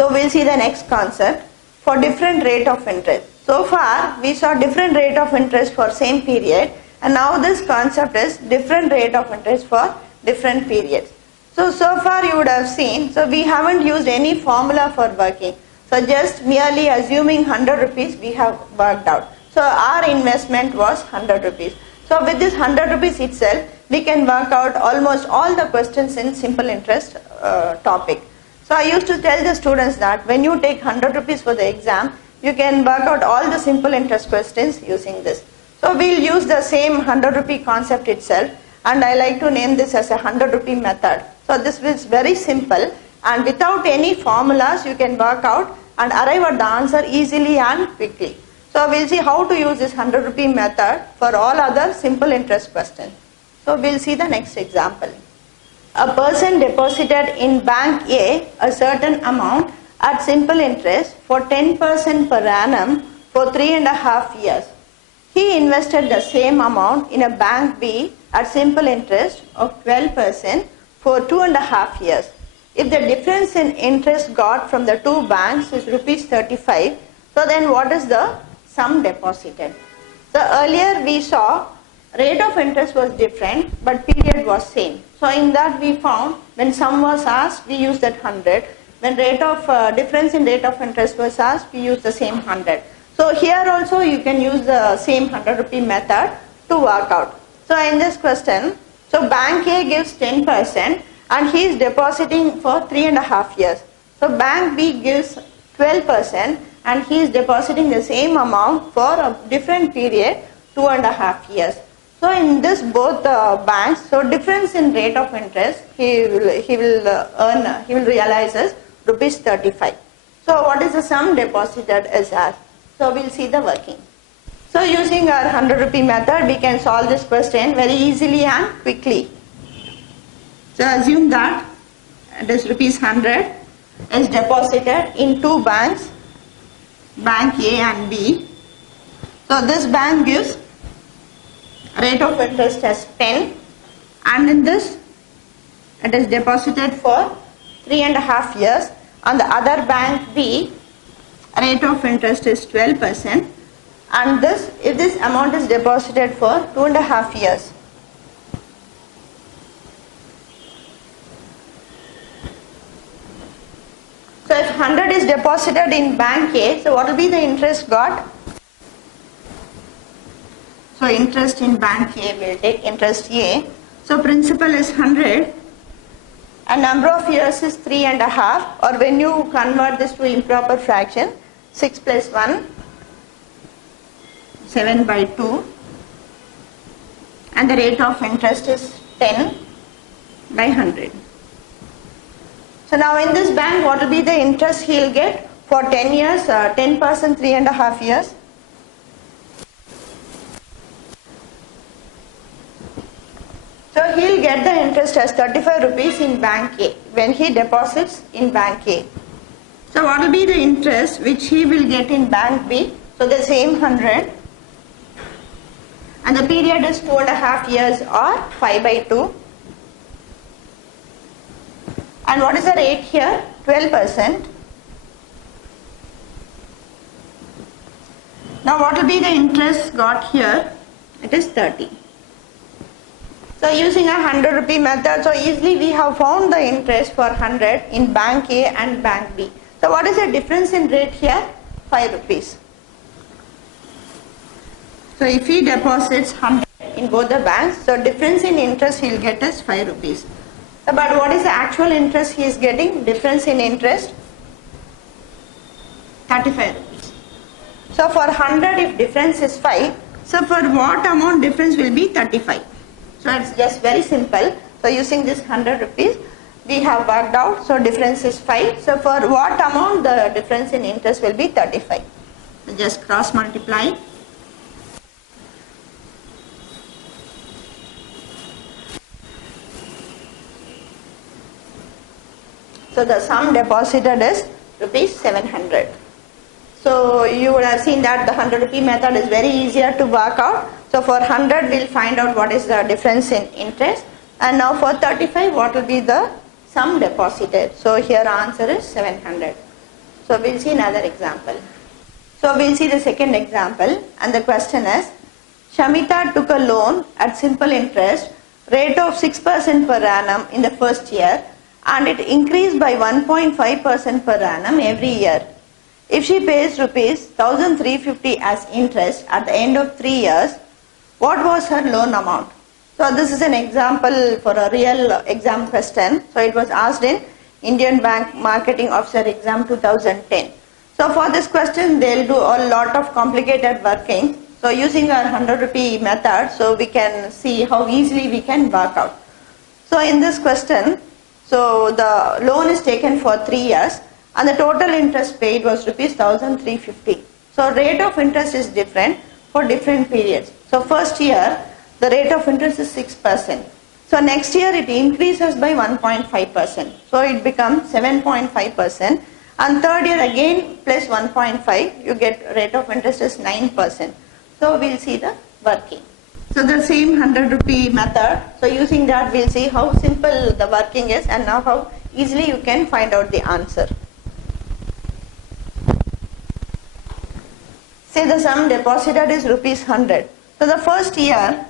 So we'll see the next concept for different rate of interest. So far we saw different rate of interest for same period, and now this concept is different rate of interest for different periods. So far you would have seen, so we haven't used any formula for working. So just merely assuming 100 rupees we have worked out. So our investment was 100 rupees. So with this 100 rupees itself, we can work out almost all the questions in simple interest topic. So I used to tell the students that when you take 100 rupees for the exam, you can work out all the simple interest questions using this. So we'll use the same 100 rupee concept itself, and I like to name this as a 100 rupee method. So this is very simple, and without any formulas you can work out and arrive at the answer easily and quickly. So we'll see how to use this 100 rupee method for all other simple interest questions. So we'll see the next example. A person deposited in bank A a certain amount at simple interest for 10% per annum for 3.5 years. He invested the same amount in a bank B at simple interest of 12% for 2.5 years. If the difference in interest got from the two banks is rupees 35, so then what is the sum deposited? So earlier we saw rate of interest was different but period was same. So in that we found when sum was asked we used that 100. When rate of difference in rate of interest was asked we used the same 100. So here also you can use the same 100 rupee method to work out. So in this question, so bank A gives 10% and he is depositing for 3.5 years. So bank B gives 12% and he is depositing the same amount for a different period, 2.5 years. So in this both banks, so difference in rate of interest he will realize as rupees 35. So what is the sum deposited is asked. So we'll see the working. So using our 100 rupee method we can solve this question very easily and quickly. So assume that this rupees 100 is deposited in two banks, bank A and B. So this bank gives rate of interest as 10, and in this it is deposited for 3.5 years. On the other bank B, rate of interest is 12%, and if this amount is deposited for 2.5 years. So if 100 is deposited in bank A, so what will be the interest got? So interest in bank A, will take interest A. So principal is 100 and number of years is 3.5, or when you convert this to improper fraction, 6 plus 1, 7 by 2, and the rate of interest is 10 by 100. So now in this bank, what will be the interest he will get for 10 years, 10%, 3.5 years? So he will get the interest as 35 rupees in bank A when he deposits in bank A. So what will be the interest which he will get in bank B? So the same 100, and the period is 2.5 years or 5 by 2. And what is the rate here? 12%. Now what will be the interest got here? It is 30. So using a 100 rupee method, so easily we have found the interest for 100 in bank A and bank B. So what is the difference in rate here? 5 rupees. So if he deposits 100 in both the banks, so difference in interest he will get is 5 rupees. But what is the actual interest he is getting? Difference in interest 35 rupees. So for 100 if difference is 5, so for what amount difference will be 35? So it's just very simple. So using this 100 rupees we have worked out, so difference is 5. So for what amount the difference in interest will be 35. So just cross multiply. So the sum deposited is rupees 700. So you would have seen that the 100 rupee method is very easier to work out. So for 100 we'll find out what is the difference in interest, and now for 35 what will be the sum deposited. So here answer is 700. So we'll see another example. So we'll see the second example, and the question is, Shamita took a loan at simple interest rate of 6% per annum in the first year, and it increased by 1.5% per annum every year. If she pays rupees 1350 as interest at the end of 3 years, what was her loan amount? So this is an example for a real exam question. So it was asked in Indian Bank Marketing Officer exam 2010. So for this question, they'll do a lot of complicated working. So using our 100 rupee method, so we can see how easily we can work out. So in this question, so the loan is taken for 3 years and the total interest paid was rupees 1350. So rate of interest is different for different periods. So first year, the rate of interest is 6%. So next year it increases by 1.5%. So it becomes 7.5%. And third year again plus 1.5, you get rate of interest is 9%. So we'll see the working. So the same 100 rupee method. So using that we'll see how simple the working is and now how easily you can find out the answer. Say the sum deposited is rupees 100. So the first year,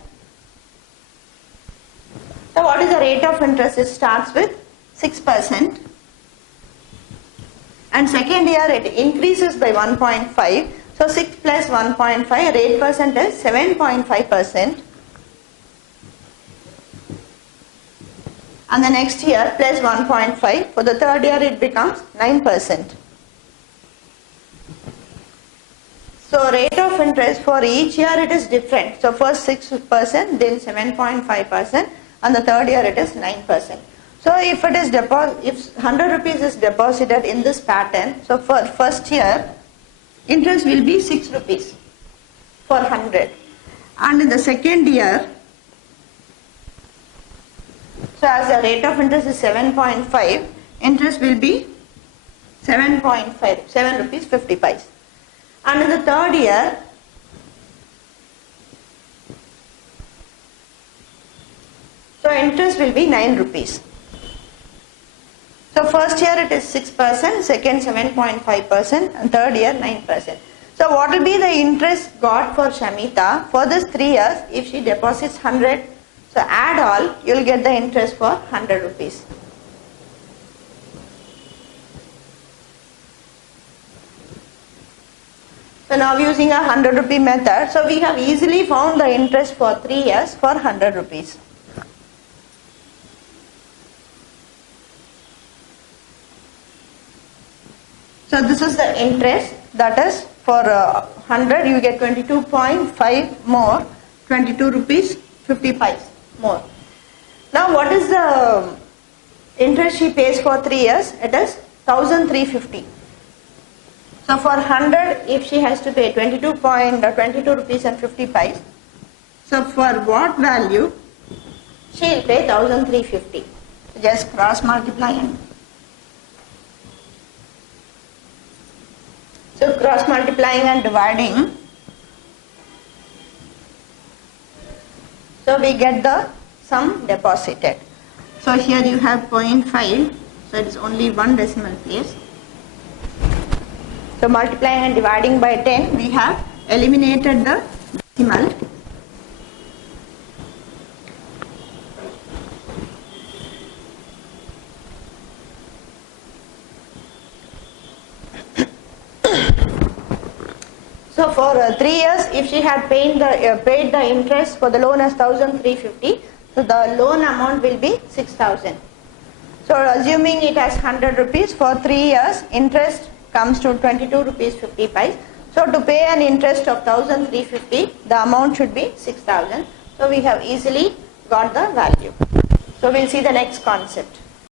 so what is the rate of interest? It starts with 6%. And second year it increases by 1.5. So 6 plus 1.5, rate percent is 7.5%. And the next year plus 1.5. For the third year it becomes 9%. So rate of interest for each year it is different. So first 6%, then 7.5%, and the third year it is 9%. So if it is if 100 rupees is deposited in this pattern, so for first year, interest will be 6 rupees for 100. And in the second year, so as the rate of interest is 7.5, interest will be 7.5, 7 rupees 50 paise. And in the third year, so interest will be 9 rupees. So first year it is 6%, second 7.5%, and third year 9%. So what will be the interest got for Shamita for this 3 years if she deposits 100? So add all, you will get the interest for 100 rupees. So now using a 100 rupee method, so we have easily found the interest for 3 years for 100 rupees. So this is the interest, that is for 100 you get 22.5 more, 22 rupees 50 paise more. Now what is the interest she pays for 3 years? It is 1350. So for 100 if she has to pay 22 rupees and 50 paise, so for what value she will pay 1350. Just cross multiply and so cross multiplying and dividing, so we get the sum deposited. So here you have 0.5, so it is only one decimal place. So multiplying and dividing by 10, we have eliminated the decimal. So for 3 years, if she had paid the interest for the loan as 1350, so the loan amount will be 6000. So assuming it has 100 rupees for 3 years, interest comes to 22 rupees 50 paise. So to pay an interest of 1350, the amount should be 6000. So we have easily got the value. So we'll see the next concept.